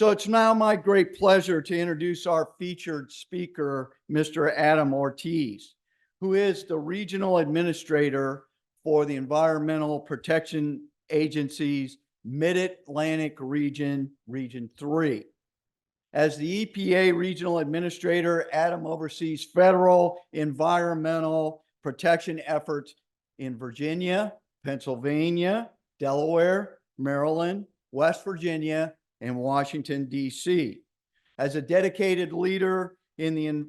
So it's now my great pleasure to introduce our featured speaker, Mr. Adam Ortiz, who is the Regional Administrator for the Environmental Protection Agency's Mid-Atlantic Region, Region 3. As the EPA Regional Administrator, Adam oversees federal environmental protection efforts in Virginia, Pennsylvania, Delaware, Maryland, West Virginia, and Washington, D.C. As a dedicated leader in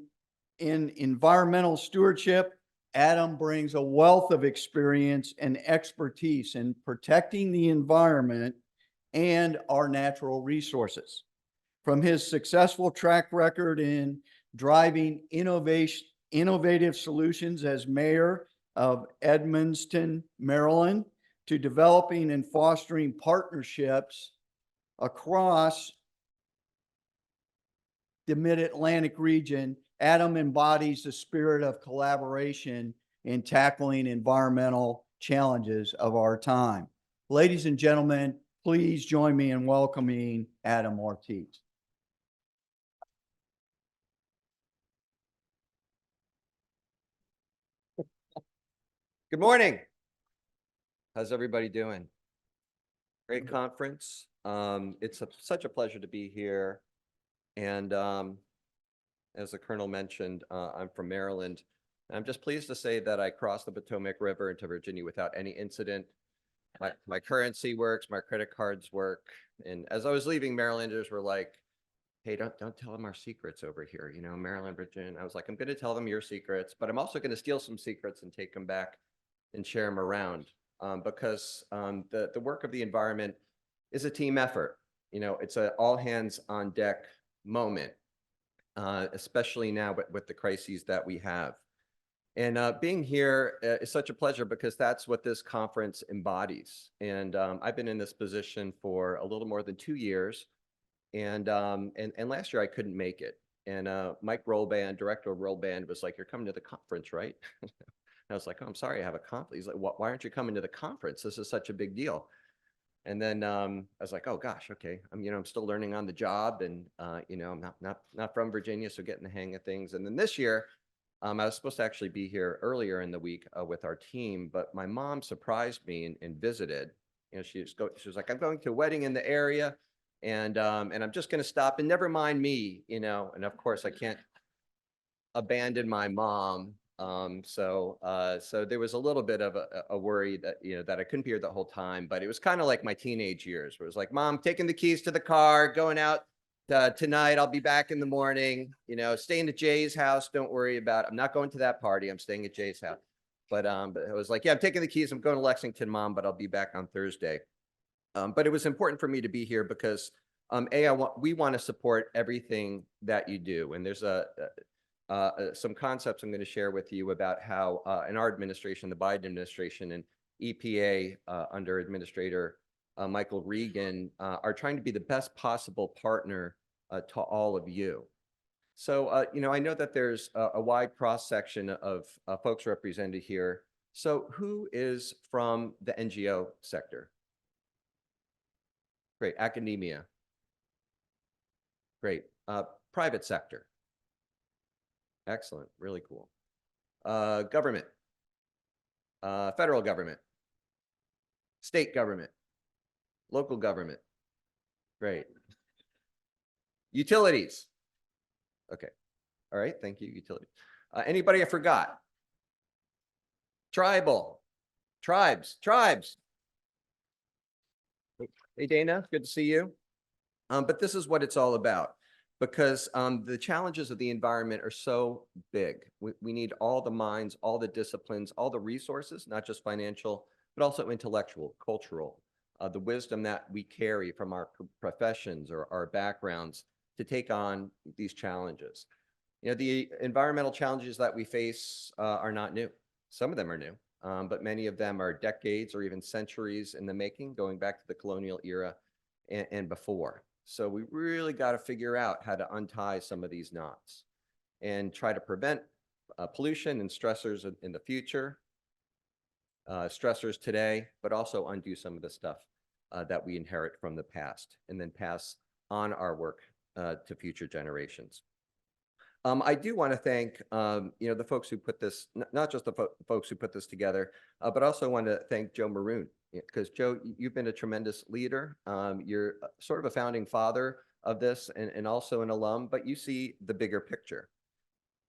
environmental stewardship, Adam brings a wealth of experience and expertise in protecting the environment and our natural resources. From his successful track record in driving innovative solutions as mayor of Edmonston, Maryland, to developing and fostering partnerships across the Mid-Atlantic region, Adam embodies the spirit of collaboration in tackling environmental challenges of our time. Ladies and gentlemen, please join me in welcoming Adam Ortiz. Good morning. How's everybody doing? Great conference. It's such a pleasure to be here. And as the Colonel mentioned, I'm from Maryland. And I'm just pleased to say that I crossed the Potomac River into Virginia without any incident. My currency works, my credit cards work. And as I was leaving, Marylanders were like, hey, don't tell them our secrets over here, you know, Maryland, Virginia. I was like, I'm going to tell them your secrets, but I'm also going to steal some secrets and take them back and share them around, because the work of the environment is a team effort. You know, it's an all hands on deck moment, especially now with the crises that we have. And being here is such a pleasure because that's what this conference embodies. And I've been in this position for a little more than 2 years. And last year I couldn't make it. And Mike Rollband, director of Rollband, was like, "You're coming to the conference, right?" I was like, "Oh, I'm sorry, I have a conference." He's like, "Why aren't you coming to the conference? This is such a big deal." And then I was like, "Oh gosh, okay." I'm still learning on the job, and I'm not from Virginia, so getting the hang of things. And then this year, I was supposed to actually be here earlier in the week with our team, but my mom surprised me and visited. You know, she was like, "I'm going to a wedding in the area, and I'm just going to stop, and never mind me," you know. And of course, I can't abandon my mom. So there was a little bit of a worry that, that I couldn't be here the whole time, but it was kind of like my teenage years where it was like, "Mom, taking the keys to the car, going out tonight. I'll be back in the morning, staying at Jay's house. Don't worry about it. I'm not going to that party. I'm staying at Jay's house." But it was like, "Yeah, I'm taking the keys. I'm going to Lexington, Mom, but I'll be back on Thursday." But it was important for me to be here because we want to support everything that you do. And there's some concepts I'm going to share with you about how in our administration, the Biden administration and EPA under Administrator Michael Regan are trying to be the best possible partner to all of you. So, I know that there's a wide cross section of folks represented here. So who is from the NGO sector? Great. Academia. Great. Private sector. Excellent. Really cool. Government. Federal government. State government. Local government. Great. Utilities. Okay. All right. Thank you. Utilities. Anybody I forgot? Tribal. Tribes. Hey, Dana. Good to see you. But this is what it's all about. Because the challenges of the environment are so big. We need all the minds, all the disciplines, all the resources, not just financial, but also intellectual, cultural, the wisdom that we carry from our professions or our backgrounds to take on these challenges. The environmental challenges that we face are not new. Some of them are new, but many of them are decades or even centuries in the making, going back to the colonial era and before. So we really got to figure out how to untie some of these knots and try to prevent pollution and stressors in the future, stressors today, but also undo some of the stuff that we inherit from the past, and then pass on our work to future generations. I do want to thank, the folks who put this, not just the folks who put this together, but also want to thank Joe Maroon, because Joe, you've been a tremendous leader. You're sort of a founding father of this and also an alum, but you see the bigger picture.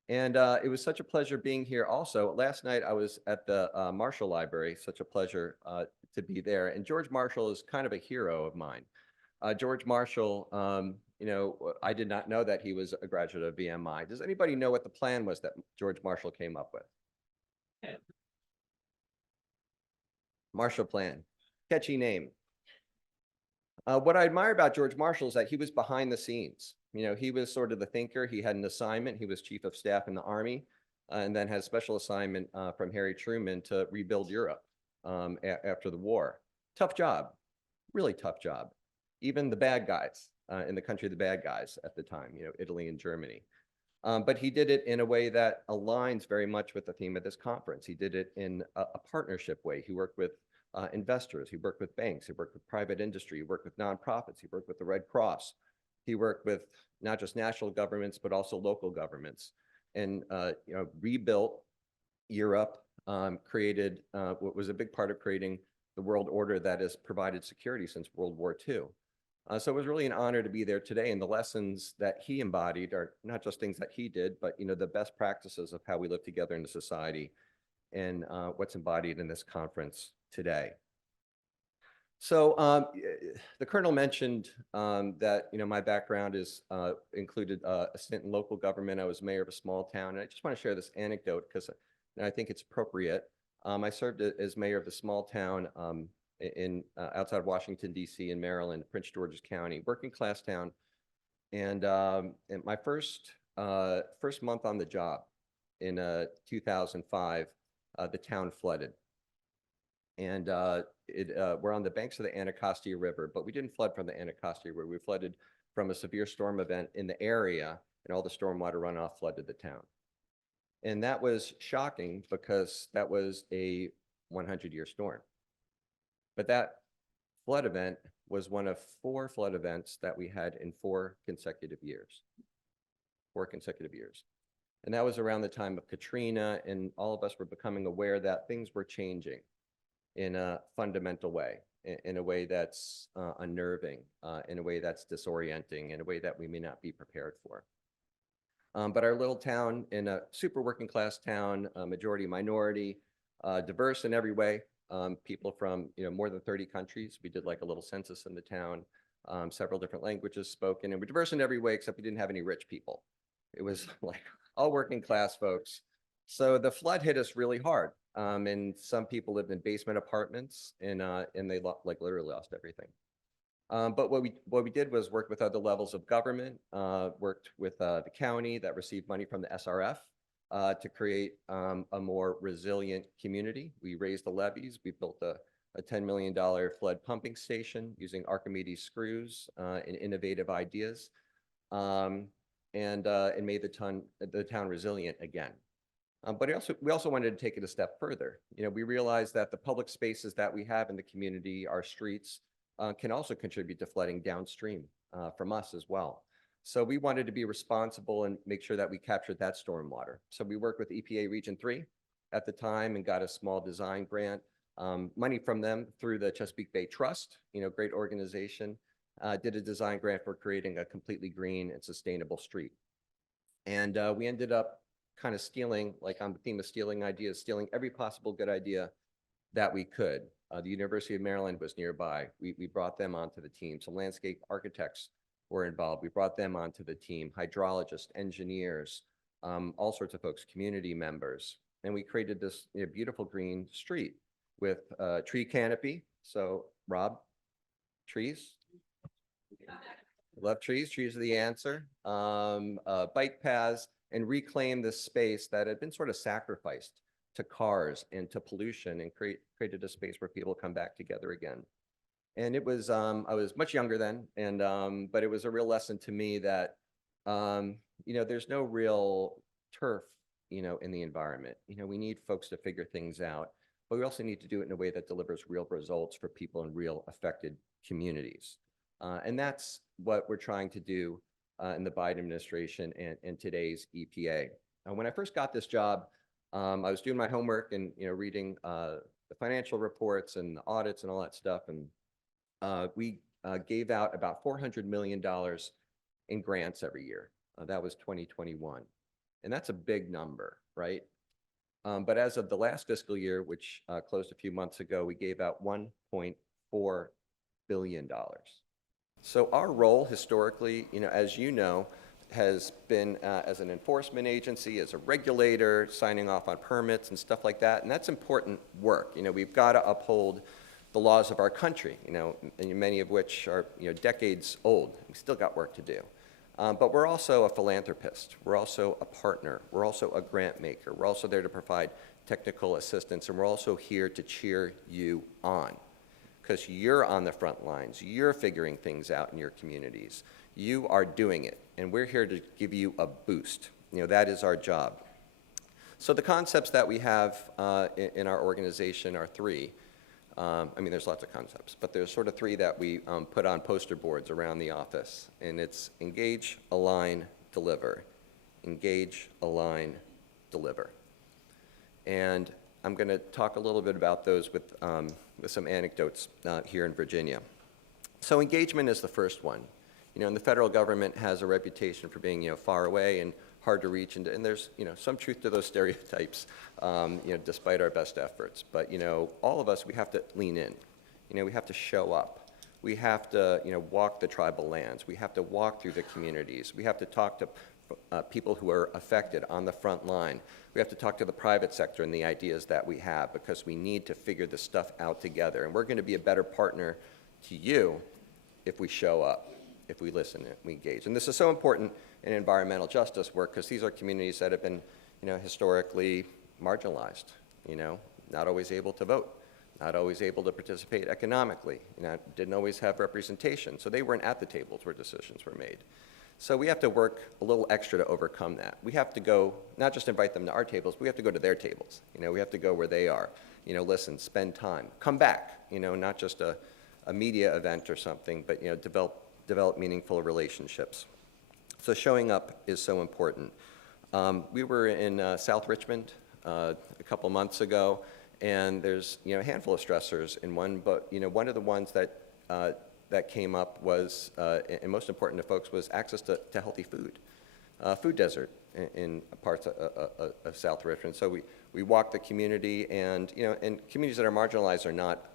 And it was such a pleasure being here also. Last night I was at the Marshall Library, such a pleasure to be there. And George Marshall is kind of a hero of mine. George Marshall, I did not know that he was a graduate of VMI. Does anybody know what the plan was that George Marshall came up with? Yeah. Marshall Plan, catchy name. What I admire about George Marshall is that he was behind the scenes. He was sort of the thinker. He had an assignment. He was chief of staff in the Army, and then had a special assignment from Harry Truman to rebuild Europe after the war. Tough job, really tough job. Even the bad guys in the country, the bad guys at the time, Italy and Germany. But he did it in a way that aligns very much with the theme of this conference. He did it in a partnership way. He worked with investors, he worked with banks, he worked with private industry, he worked with nonprofits, he worked with the Red Cross. He worked with not just national governments, but also local governments, and rebuilt Europe, created what was a big part of creating the world order that has provided security since World War II. So it was really an honor to be there today, and the lessons that he embodied are not just things that he did, but the best practices of how we live together in the society, and what's embodied in this conference today. So the Colonel mentioned that my background is included a stint in local government. I was mayor of a small town, and I just want to share this anecdote because I think it's appropriate. I served as mayor of the small town in outside Washington, D.C. in Maryland, Prince George's County, working class town. And in my first month on the job in 2005, the town flooded. And we're on the banks of the Anacostia River, but we didn't flood from the Anacostia River. We flooded from a severe storm event in the area, and all the stormwater runoff flooded the town. And that was shocking because that was a 100-year storm. But that flood event was one of 4 flood events that we had in 4 consecutive years. 4 consecutive years. And that was around the time of Katrina, and all of us were becoming aware that things were changing in a fundamental way, in a way that's unnerving, in a way that's disorienting, in a way that we may not be prepared for. But our little town, in a super working class town, majority minority, diverse in every way, people from more than 30 countries. We did like a little census in the town, several different languages spoken, and we're diverse in every way except we didn't have any rich people. It was like all working class folks. So the flood hit us really hard. And some people lived in basement apartments, and they literally lost everything. But what we did was work with other levels of government, worked with the county that received money from the SRF to create a more resilient community. We raised the levees. We built a $10 million flood pumping station using Archimedes screws and innovative ideas, and made the town resilient again. But we also wanted to take it a step further. We realized that the public spaces that we have in the community, our streets, can also contribute to flooding downstream from us as well. So we wanted to be responsible and make sure that we captured that stormwater. So we worked with EPA Region 3 at the time and got a small design grant, money from them through the Chesapeake Bay Trust, great organization, did a design grant for creating a completely green and sustainable street. And we ended up kind of stealing, like on the theme of stealing ideas, stealing every possible good idea that we could. The University of Maryland was nearby. We brought them onto the team. Some landscape architects were involved. We brought them onto the team, hydrologists, engineers, all sorts of folks, community members. And we created this beautiful green street with tree canopy. So Rob, trees? Love trees. Trees are the answer. Bike paths, and reclaim this space that had been sort of sacrificed to cars and to pollution, and created a space where people come back together again. And it was, I was much younger then, and but it was a real lesson to me that, there's no real turf, in the environment. We need folks to figure things out, but we also need to do it in a way that delivers real results for people in real affected communities. And that's what we're trying to do in the Biden administration and today's EPA. When I first got this job, I was doing my homework and reading the financial reports and the audits and all that stuff, and we gave out about $400 million in grants every year. That was 2021, and that's a big number, right? But as of the last fiscal year, which closed a few months ago, we gave out $1.4 billion. So our role historically, as you know, has been as an enforcement agency, as a regulator, signing off on permits and stuff like that. And that's important work. We've got to uphold the laws of our country, and many of which are, decades old. We still got work to do. But we're also a philanthropist. We're also a partner. We're also a grant maker. We're also there to provide technical assistance, and we're also here to cheer you on, because you're on the front lines. You're figuring things out in your communities. You are doing it, and we're here to give you a boost. That is our job. So the concepts that we have in our organization are three. There's lots of concepts, but there's sort of three that we put on poster boards around the office, and it's engage, align, deliver. Engage, align, deliver. And I'm going to talk a little bit about those with some anecdotes here in Virginia. So engagement is the first one. And the federal government has a reputation for being, far away and hard to reach, and there's, some truth to those stereotypes, despite our best efforts. But, all of us, we have to lean in. We have to show up. We have to, walk the tribal lands. We have to walk through the communities. We have to talk to people who are affected on the front line. We have to talk to the private sector and the ideas that we have, because we need to figure this stuff out together. And we're going to be a better partner to you if we show up, if we listen and we engage. And this is so important in environmental justice work, because these are communities that have been, historically marginalized, not always able to vote, not always able to participate economically, didn't always have representation. So they weren't at the tables where decisions were made. So we have to work a little extra to overcome that. We have to go, not just invite them to our tables, we have to go to their tables. We have to go where they are, listen, spend time, come back, not just a media event or something, but, develop meaningful relationships. So showing up is so important. We were in South Richmond a couple months ago, and there's, a handful of stressors in one, but, one of the ones that came up was, and most important to folks, was access to healthy food. Food desert in parts of South Richmond. So we walked the community, and, and communities that are marginalized are not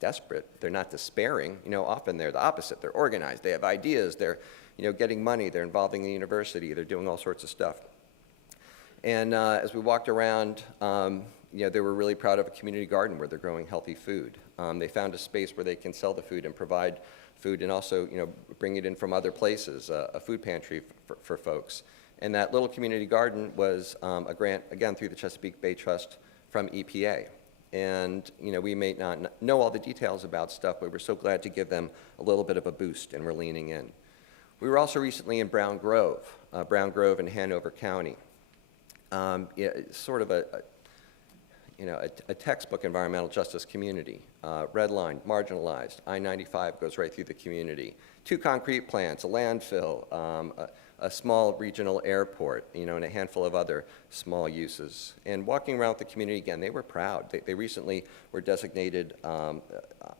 desperate. They're not despairing. Often they're the opposite. They're organized. They have ideas. They're, getting money. They're involving the university. They're doing all sorts of stuff. And as we walked around, they were really proud of a community garden where they're growing healthy food. They found a space where they can sell the food and provide food, and also, bring it in from other places, a food pantry for folks. And that little community garden was a grant, again, through the Chesapeake Bay Trust from EPA. And, we may not know all the details about stuff, but we're so glad to give them a little bit of a boost, and we're leaning in. We were also recently in Brown Grove in Hanover County. Sort of a textbook environmental justice community. Red line, marginalized. I-95 goes right through the community. 2 concrete plants, a landfill, a small regional airport, and a handful of other small uses. And walking around the community, again, they were proud. They recently were designated on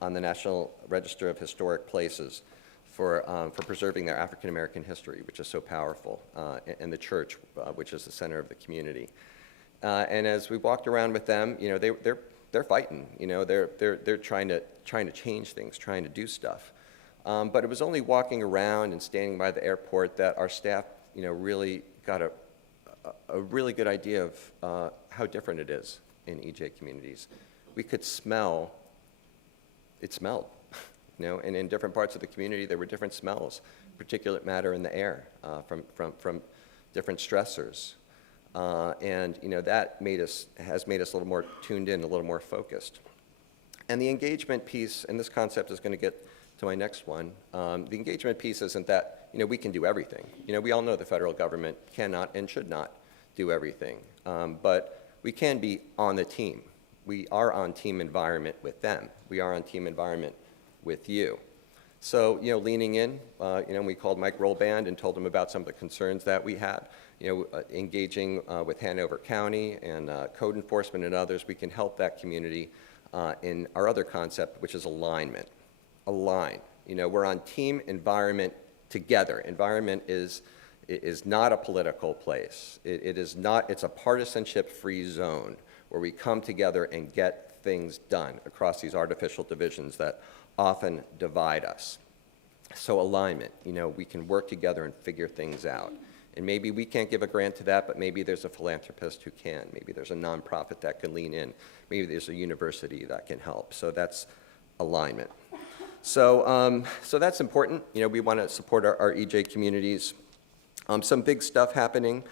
the National Register of Historic Places for preserving their African American history, which is so powerful, and the church, which is the center of the community. And as we walked around with them, they're fighting. They're trying to change things, trying to do stuff. But it was only walking around and standing by the airport that our staff, really got a really good idea of how different it is in EJ communities. We could smell. It smelled. And in different parts of the community, there were different smells, particulate matter in the air from different stressors. And that has made us a little more tuned in, a little more focused. And the engagement piece, and this concept is going to get to my next one. The engagement piece isn't that we can do everything. We all know the federal government cannot and should not do everything, but we can be on the team. We are on team environment with them. We are on team environment with you. So, leaning in, we called Mike Rollband and told him about some of the concerns that we had. Engaging with Hanover County and code enforcement and others, we can help that community in our other concept, which is alignment. Align. We're on team environment together. Environment is not a political place. It's a partisanship-free zone where we come together and get things done across these artificial divisions that often divide us. So alignment, we can work together and figure things out. And maybe we can't give a grant to that, but maybe there's a philanthropist who can. Maybe there's a nonprofit that can lean in. Maybe there's a university that can help. So that's alignment. So that's important. We want to support our EJ communities. Some big stuff happening.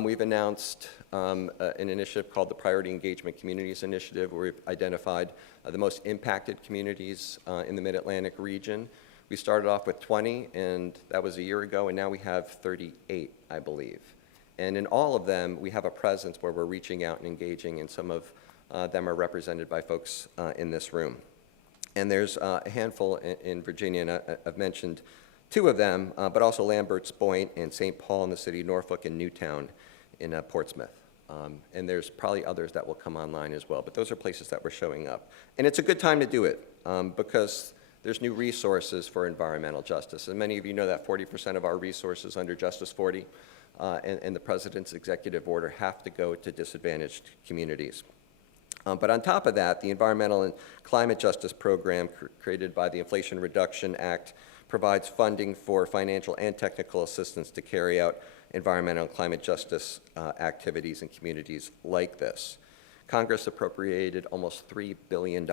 We've announced an initiative called the Priority Engagement Communities Initiative, where we've identified the most impacted communities in the Mid-Atlantic region. We started off with 20, and that was a year ago, and now we have 38, I believe. And in all of them, we have a presence where we're reaching out and engaging, and some of them are represented by folks in this room. And there's a handful in Virginia, and I've mentioned two of them, but also Lambert's Point and St. Paul in the city of Norfolk and Newtown in Portsmouth. And there's probably others that will come online as well, but those are places that we're showing up. And it's a good time to do it because there's new resources for environmental justice. And many of you know that 40% of our resources under Justice 40 and the President's executive order have to go to disadvantaged communities. But on top of that, the Environmental and Climate Justice Program created by the Inflation Reduction Act provides funding for financial and technical assistance to carry out environmental and climate justice activities in communities like this. Congress appropriated almost $3 billion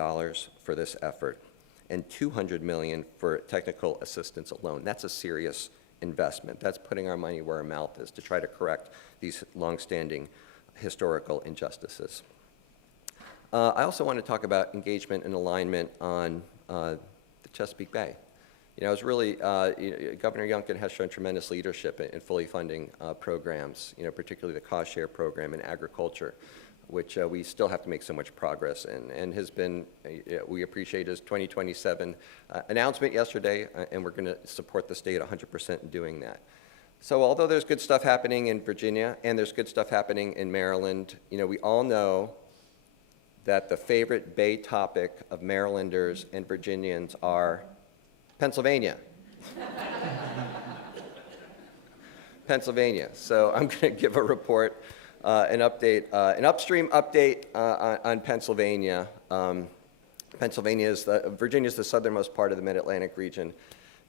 for this effort and $200 million for technical assistance alone. That's a serious investment. That's putting our money where our mouth is to try to correct these longstanding historical injustices. I also want to talk about engagement and alignment on the Chesapeake Bay. It's really, Governor Youngkin has shown tremendous leadership in fully funding programs, particularly the cost share program in agriculture, which we still have to make so much progress in, and has been, we appreciate his 2027 announcement yesterday, and we're going to support the state 100% in doing that. So although there's good stuff happening in Virginia and there's good stuff happening in Maryland, we all know that the favorite Bay topic of Marylanders and Virginians are Pennsylvania. Pennsylvania. So I'm going to give a report, an update, an upstream update on Pennsylvania. Virginia is the southernmost part of the Mid-Atlantic region.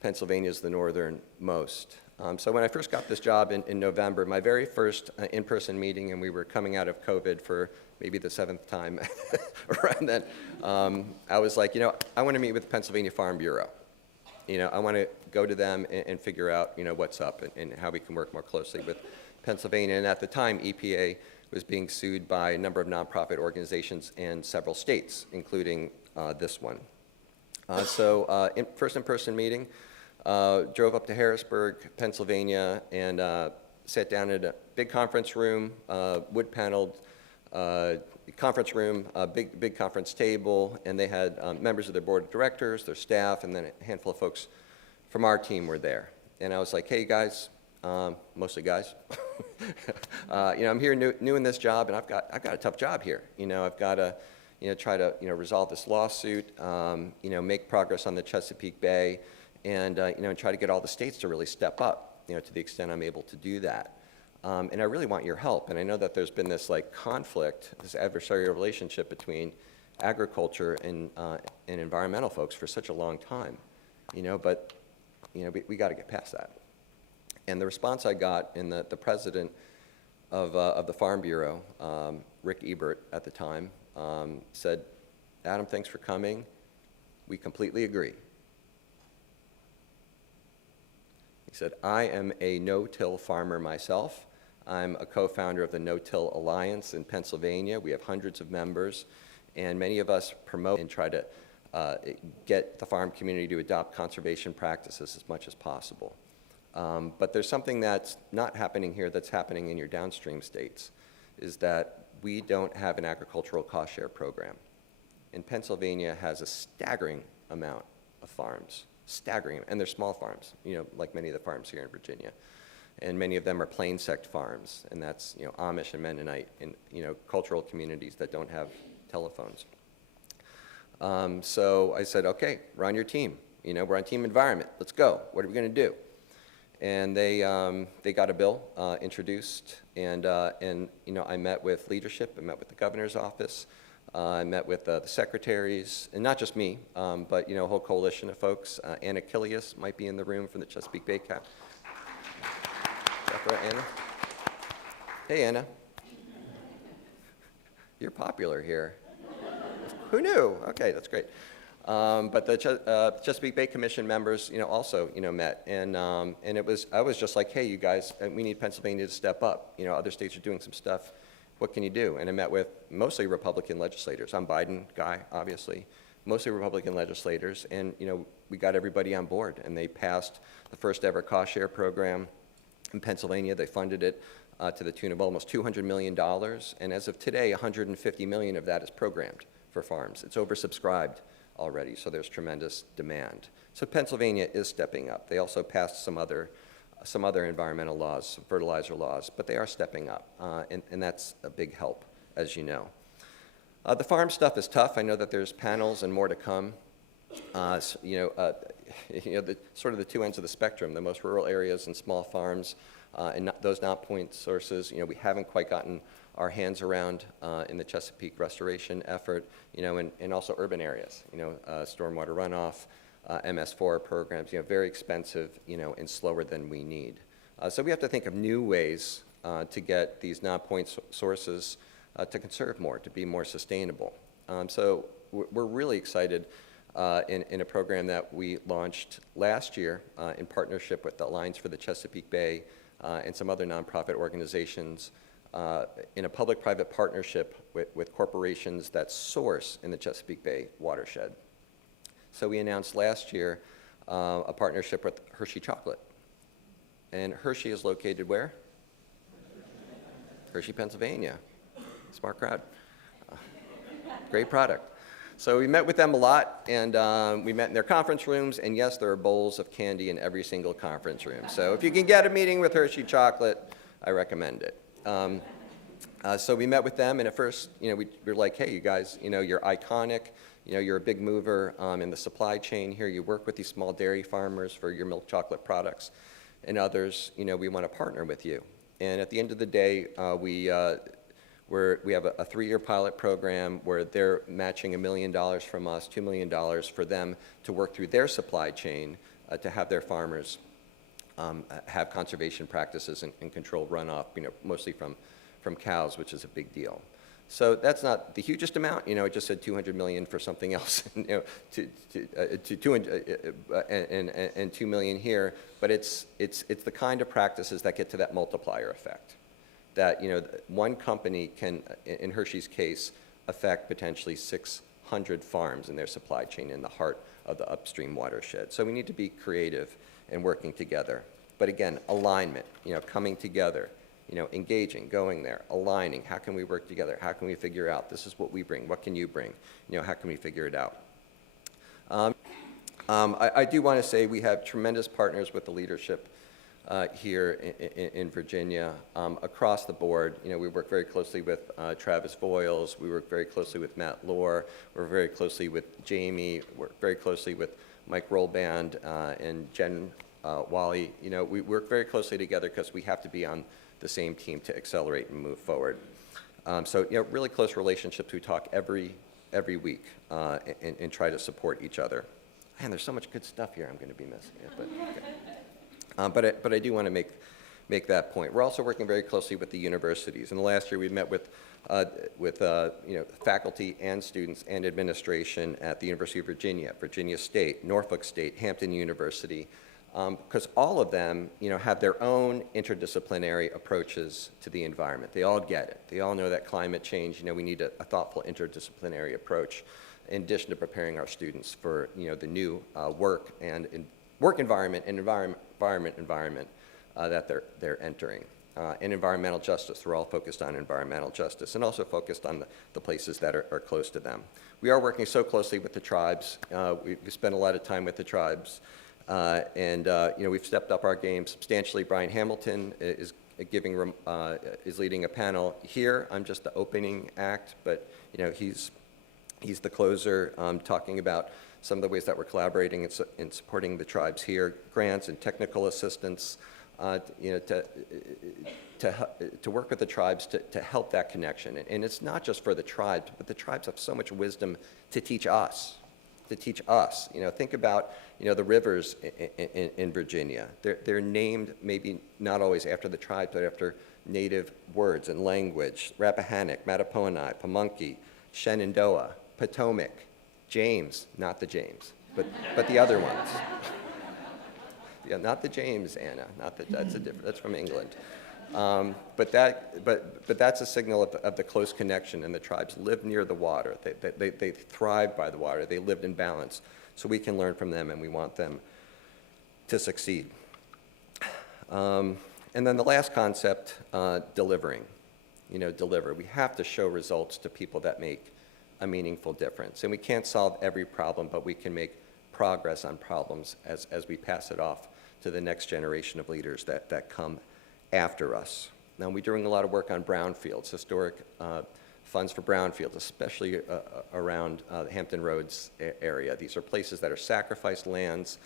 Pennsylvania is the northernmost. So when I first got this job in November, my very first in-person meeting, and we were coming out of COVID for maybe the 7th time around then, I was like, I want to meet with the Pennsylvania Farm Bureau. I want to go to them and figure out, what's up and how we can work more closely with Pennsylvania. And at the time, EPA was being sued by a number of nonprofit organizations in several states, including this one. First in-person meeting, drove up to Harrisburg, Pennsylvania, and sat down in a big conference room, wood-paneled conference room, big conference table, and they had members of their board of directors, their staff, and then a handful of folks from our team were there. And I was like, hey guys, mostly guys, I'm here new in this job, and I've got a tough job here. I've got to try to resolve this lawsuit, make progress on the Chesapeake Bay, and try to get all the states to really step up, to the extent I'm able to do that. And I really want your help. And I know that there's been this conflict, this adversarial relationship between agriculture and environmental folks for such a long time, but we got to get past that. And the response I got, and the president of the Farm Bureau, Rick Ebert at the time, said, Adam, thanks for coming. We completely agree. He said, I am a no-till farmer myself. I'm a co-founder of the No-Till Alliance in Pennsylvania. We have hundreds of members, and many of us promote and try to get the farm community to adopt conservation practices as much as possible. But there's something that's not happening here that's happening in your downstream states, is that we don't have an agricultural cost share program. And Pennsylvania has a staggering amount of farms, staggering, and they're small farms, like many of the farms here in Virginia. And many of them are plain sect farms, and that's, Amish and Mennonite and, cultural communities that don't have telephones. So I said, okay, we're on your team. We're on team environment. Let's go. What are we going to do? And they got a bill introduced, and I met with leadership. I met with the governor's office. I met with the secretaries, and not just me, but a whole coalition of folks. Anna Killius might be in the room from the Chesapeake Bay Cap. Anna. Hey, Anna. You're popular here. Who knew? Okay, that's great. But the Chesapeake Bay Commission members, also, met, and I was just like, hey, you guys, we need Pennsylvania to step up. Other states are doing some stuff. What can you do? And I met with mostly Republican legislators. I'm Biden guy, obviously. Mostly Republican legislators, and we got everybody on board, and they passed the first ever cost share program in Pennsylvania. They funded it to the tune of almost $200 million, and as of today, $150 million of that is programmed for farms. It's oversubscribed already, so there's tremendous demand. So Pennsylvania is stepping up. They also passed some other environmental laws, some fertilizer laws, but they are stepping up, and that's a big help, as you know. The farm stuff is tough. I know that there's panels and more to come. Sort of the two ends of the spectrum, the most rural areas and small farms, and those not point sources, we haven't quite gotten our hands around in the Chesapeake restoration effort, and also urban areas, stormwater runoff, MS4 programs, very expensive, and slower than we need. So we have to think of new ways to get these non-point sources to conserve more, to be more sustainable. So we're really excited in a program that we launched last year in partnership with the Alliance for the Chesapeake Bay and some other nonprofit organizations in a public-private partnership with corporations that source in the Chesapeake Bay watershed. So we announced last year a partnership with Hershey Chocolate. And Hershey is located where? Hershey, Pennsylvania. Smart crowd. Great product. So we met with them a lot, and we met in their conference rooms, and yes, there are bowls of candy in every single conference room. So if you can get a meeting with Hershey Chocolate, I recommend it. So we met with them, and at first, we were like, hey, you guys, you're iconic. You're a big mover in the supply chain here. You work with these small dairy farmers for your milk chocolate products and others. We want to partner with you. And at the end of the day, we have a 3-year pilot program where they're matching $1 million from us, $2 million for them to work through their supply chain to have their farmers have conservation practices and control runoff, mostly from cows, which is a big deal. So that's not the hugest amount, it just said $200 million for something else, to $2 million here, but it's the kind of practices that get to that multiplier effect. That one company can, in Hershey's case, affect potentially 600 farms in their supply chain in the heart of the upstream watershed. So we need to be creative and working together. But again, alignment, coming together, engaging, going there, aligning. How can we work together? How can we figure out this is what we bring? What can you bring? How can we figure it out? I do want to say we have tremendous partners with the leadership here in Virginia, across the board. We work very closely with Travis Voiles. We work very closely with Matt Lohr. We work very closely with Jamie. We work very closely with Mike Rollband and Jen Wally. We work very closely together because we have to be on the same team to accelerate and move forward. So, really close relationships. We talk every week and try to support each other. Man, there's so much good stuff here I'm going to be missing. But I do want to make that point. We're also working very closely with the universities. In the last year, we met with faculty and students and administration at the University of Virginia, Virginia State, Norfolk State, Hampton University, because all of them, have their own interdisciplinary approaches to the environment. They all get it. They all know that climate change, we need a thoughtful interdisciplinary approach, in addition to preparing our students for, the new work environment that they're entering. and environmental justice. We're all focused on environmental justice and also focused on the places that are close to them. We are working so closely with the tribes. We spend a lot of time with the tribes. We've stepped up our game substantially. Brian Hamilton is leading a panel here. I'm just the opening act, but he's the closer, talking about some of the ways that we're collaborating and supporting the tribes here, grants and technical assistance, to work with the tribes to help that connection. And it's not just for the tribes, but the tribes have so much wisdom to teach us. Think about, the rivers in Virginia. They're named maybe not always after the tribes, but after native words and language. Rappahannock, Mattaponi, Pamunkey, Shenandoah, Potomac, James, not the James, but the other ones. Yeah, not the James, Anna, that's from England. But that's a signal of the close connection, and the tribes live near the water. They thrive by the water. They lived in balance. So we can learn from them, and we want them to succeed. And then the last concept, delivering. Deliver. We have to show results to people that make a meaningful difference. And we can't solve every problem, but we can make progress on problems as we pass it off to the next generation of leaders that come after us. Now, we're doing a lot of work on brownfields, historic funds for brownfields, especially around the Hampton Roads area. These are places that are sacrificed lands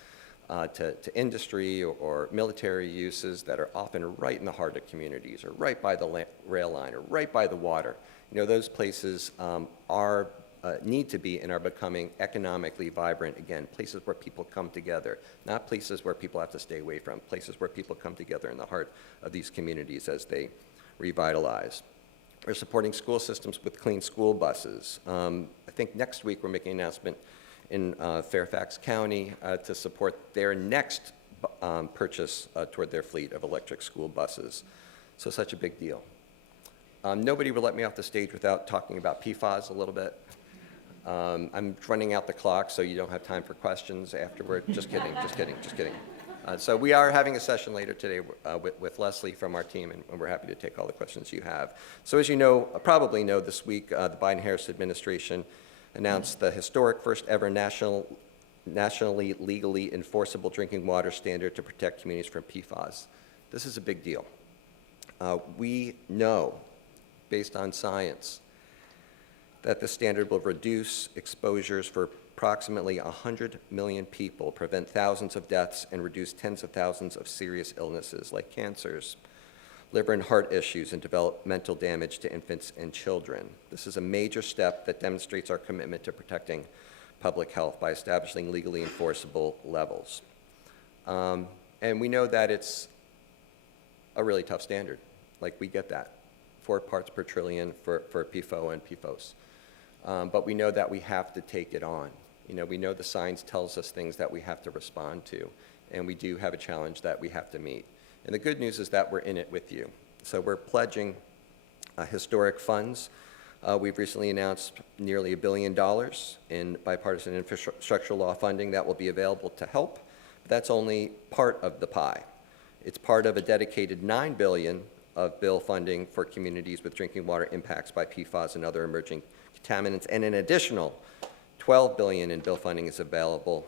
to industry or military uses that are often right in the heart of communities, or right by the rail line, or right by the water. Those places need to be and are becoming economically vibrant again, places where people come together, not places where people have to stay away from, places where people come together in the heart of these communities as they revitalize. We're supporting school systems with clean school buses. I think next week we're making an announcement in Fairfax County to support their next purchase toward their fleet of electric school buses. So such a big deal. Nobody will let me off the stage without talking about PFAS a little bit. I'm running out the clock, so you don't have time for questions afterward. Just kidding. So we are having a session later today with Leslie from our team, and we're happy to take all the questions you have. So as you probably know, this week the Biden-Harris administration announced the historic first ever nationally legally enforceable drinking water standard to protect communities from PFAS. This is a big deal. We know, based on science, that the standard will reduce exposures for approximately 100 million people, prevent thousands of deaths, and reduce tens of thousands of serious illnesses like cancers, liver and heart issues, and developmental damage to infants and children. This is a major step that demonstrates our commitment to protecting public health by establishing legally enforceable levels. And we know that it's a really tough standard. Like, we get that. 4 parts per trillion for PFOA and PFOS. But we know that we have to take it on. We know the science tells us things that we have to respond to, and we do have a challenge that we have to meet. And the good news is that we're in it with you. So we're pledging historic funds. We've recently announced nearly $1 billion in bipartisan infrastructure law funding that will be available to help. But that's only part of the pie. It's part of a dedicated $9 billion of bill funding for communities with drinking water impacts by PFAS and other emerging contaminants, and an additional $12 billion in bill funding is available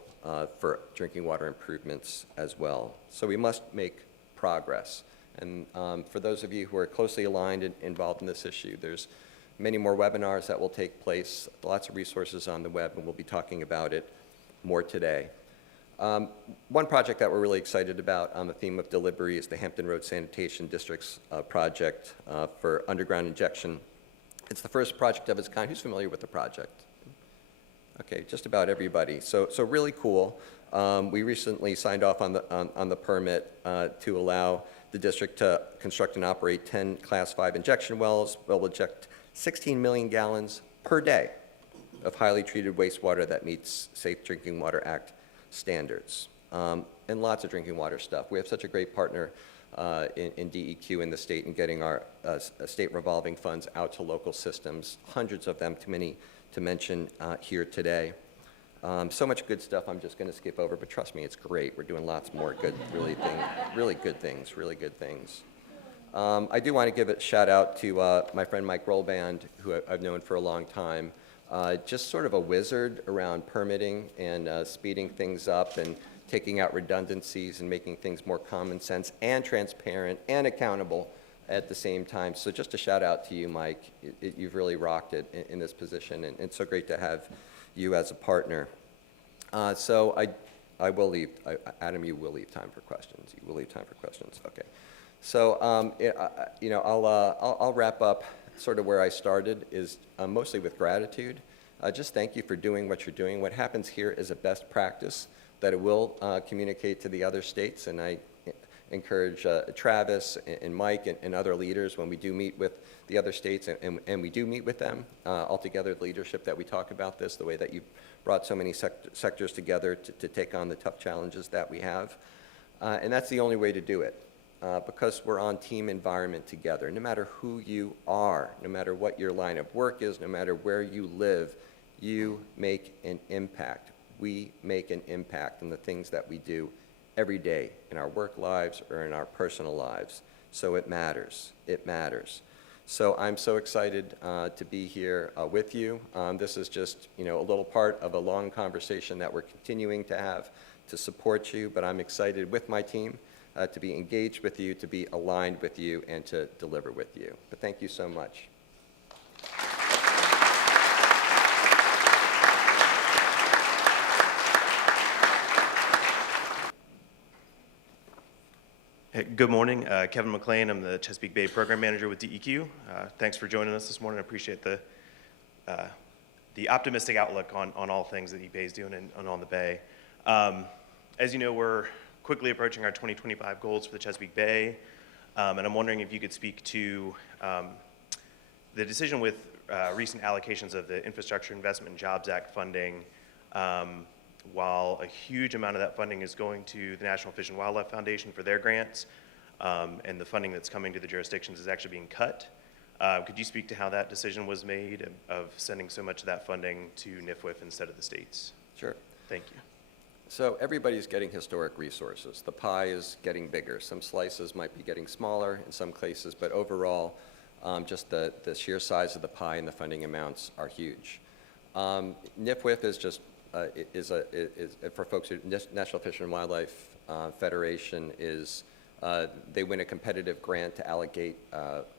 for drinking water improvements as well. So we must make progress. And for those of you who are closely aligned and involved in this issue, there's many more webinars that will take place, lots of resources on the web, and we'll be talking about it more today. One project that we're really excited about on the theme of delivery is the Hampton Roads Sanitation District's project for underground injection. It's the first project of its kind. Who's familiar with the project? Okay, just about everybody. So really cool. We recently signed off on the permit to allow the district to construct and operate 10 Class 5 injection wells. We'll inject 16 million gallons per day of highly treated wastewater that meets Safe Drinking Water Act standards, and lots of drinking water stuff. We have such a great partner in DEQ in the state in getting our state revolving funds out to local systems, hundreds of them, too many to mention here today. So much good stuff I'm just going to skip over, but trust me, it's great. We're doing lots more good, really good things. I do want to give a shout out to my friend Mike Rollband, who I've known for a long time. Just sort of a wizard around permitting and speeding things up and taking out redundancies and making things more common sense and transparent and accountable at the same time. So just a shout out to you, Mike. You've really rocked it in this position, and it's so great to have you as a partner. So I will leave, Adam, you will leave time for questions. You will leave time for questions, okay. So, I'll wrap up sort of where I started, is mostly with gratitude. Just thank you for doing what you're doing. What happens here is a best practice that it will communicate to the other states, and I encourage Travis and Mike and other leaders when we do meet with the other states, and we do meet with them altogether, the leadership that we talk about this, the way that you brought so many sectors together to take on the tough challenges that we have. And that's the only way to do it, because we're on team environment together. No matter who you are, no matter what your line of work is, no matter where you live, you make an impact. We make an impact in the things that we do every day in our work lives or in our personal lives. So it matters. It matters. So I'm so excited to be here with you. This is just, a little part of a long conversation that we're continuing to have to support you, but I'm excited with my team to be engaged with you, to be aligned with you, and to deliver with you. But thank you so much. Hey, good morning, Kevin McLean. I'm the Chesapeake Bay Program Manager with DEQ. Thanks for joining us this morning. I appreciate the optimistic outlook on all things that EPA is doing and on the Bay. As you know, we're quickly approaching our 2025 goals for the Chesapeake Bay, and I'm wondering if you could speak to the decision with recent allocations of the Infrastructure Investment and Jobs Act funding. While a huge amount of that funding is going to the National Fish and Wildlife Foundation for their grants, and the funding that's coming to the jurisdictions is actually being cut. Could you speak to how that decision was made of sending so much of that funding to NIFWF instead of the states? Sure. Thank you. So everybody's getting historic resources. The pie is getting bigger. Some slices might be getting smaller in some cases, but overall, just the sheer size of the pie and the funding amounts are huge. NIFWF is just is for folks who, National Fish and Wildlife Federation is, they win a competitive grant to allocate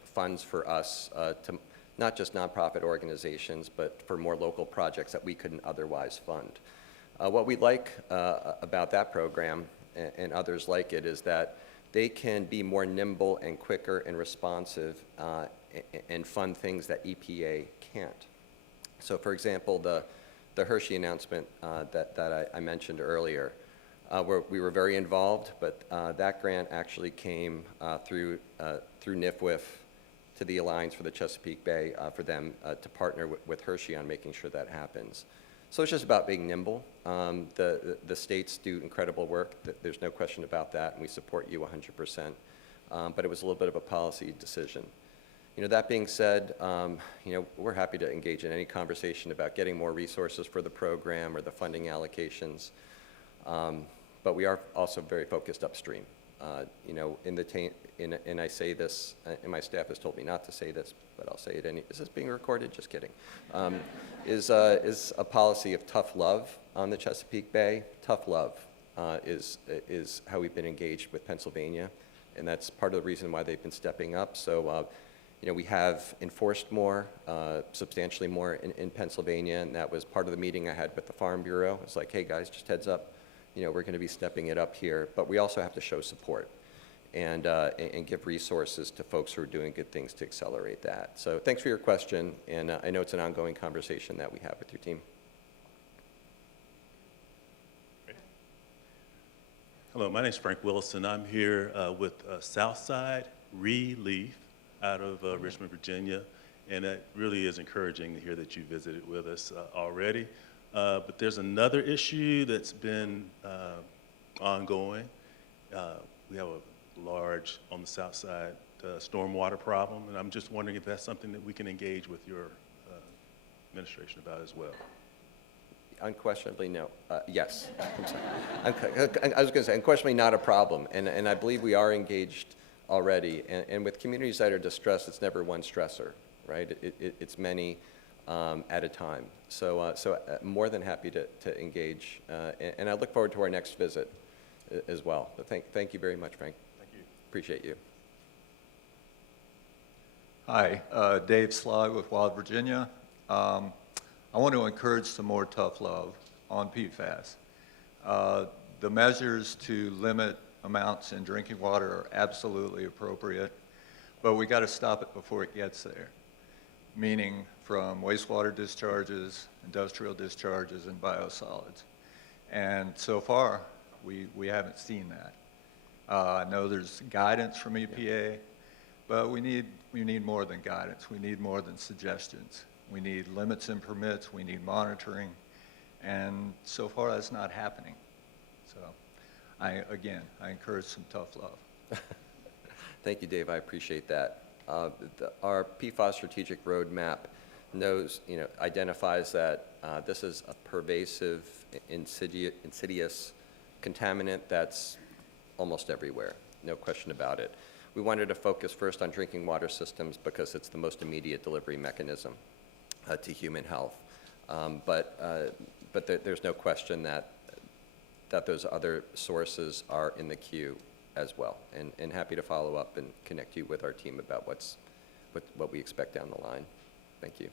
funds for us to not just nonprofit organizations, but for more local projects that we couldn't otherwise fund. What we like about that program and others like it is that they can be more nimble and quicker and responsive and fund things that EPA can't. So for example, the Hershey announcement that I mentioned earlier, where we were very involved, but that grant actually came through NIFWF to the Alliance for the Chesapeake Bay for them to partner with Hershey on making sure that happens. So it's just about being nimble. The states do incredible work. There's no question about that, and we support you 100%. But it was a little bit of a policy decision. That being said, we're happy to engage in any conversation about getting more resources for the program or the funding allocations. But we are also very focused upstream. And I say this, and my staff has told me not to say this, but I'll say it anyway. Is this being recorded? Just kidding. Is a policy of tough love on the Chesapeake Bay. Tough love is how we've been engaged with Pennsylvania, and that's part of the reason why they've been stepping up. So, we have enforced more, substantially more in Pennsylvania, and that was part of the meeting I had with the Farm Bureau. It's like, hey guys, just heads up, we're going to be stepping it up here, but we also have to show support and give resources to folks who are doing good things to accelerate that. So thanks for your question, and I know it's an ongoing conversation that we have with your team. Hello, my name is Frank Wilson. I'm here with Southside Relief out of Richmond, Virginia, and it really is encouraging to hear that you visited with us already. But there's another issue that's been ongoing. We have a large, on the south side, stormwater problem, and I'm just wondering if that's something that we can engage with your administration about as well. Unquestionably, no. Yes. I'm sorry. I was going to say, unquestionably not a problem, and I believe we are engaged already. And with communities that are distressed, it's never one stressor, right? It's many at a time. So more than happy to engage. And I look forward to our next visit as well. But thank you very much, Frank. Thank you. Appreciate you. Hi, Dave Sly with Wild Virginia. I want to encourage some more tough love on PFAS. The measures to limit amounts in drinking water are absolutely appropriate, but we got to stop it before it gets there, meaning from wastewater discharges, industrial discharges, and biosolids. And so far, we haven't seen that. I know there's guidance from EPA, but we need more than guidance. We need more than suggestions. We need limits and permits. We need monitoring. And so far, that's not happening. So again, I encourage some tough love. Thank you, Dave. I appreciate that. Our PFAS strategic roadmap identifies that this is a pervasive, insidious contaminant that's almost everywhere. No question about it. We wanted to focus first on drinking water systems because it's the most immediate delivery mechanism to human health. But there's no question that those other sources are in the queue as well. And happy to follow up and connect you with our team about what we expect down the line. Thank you.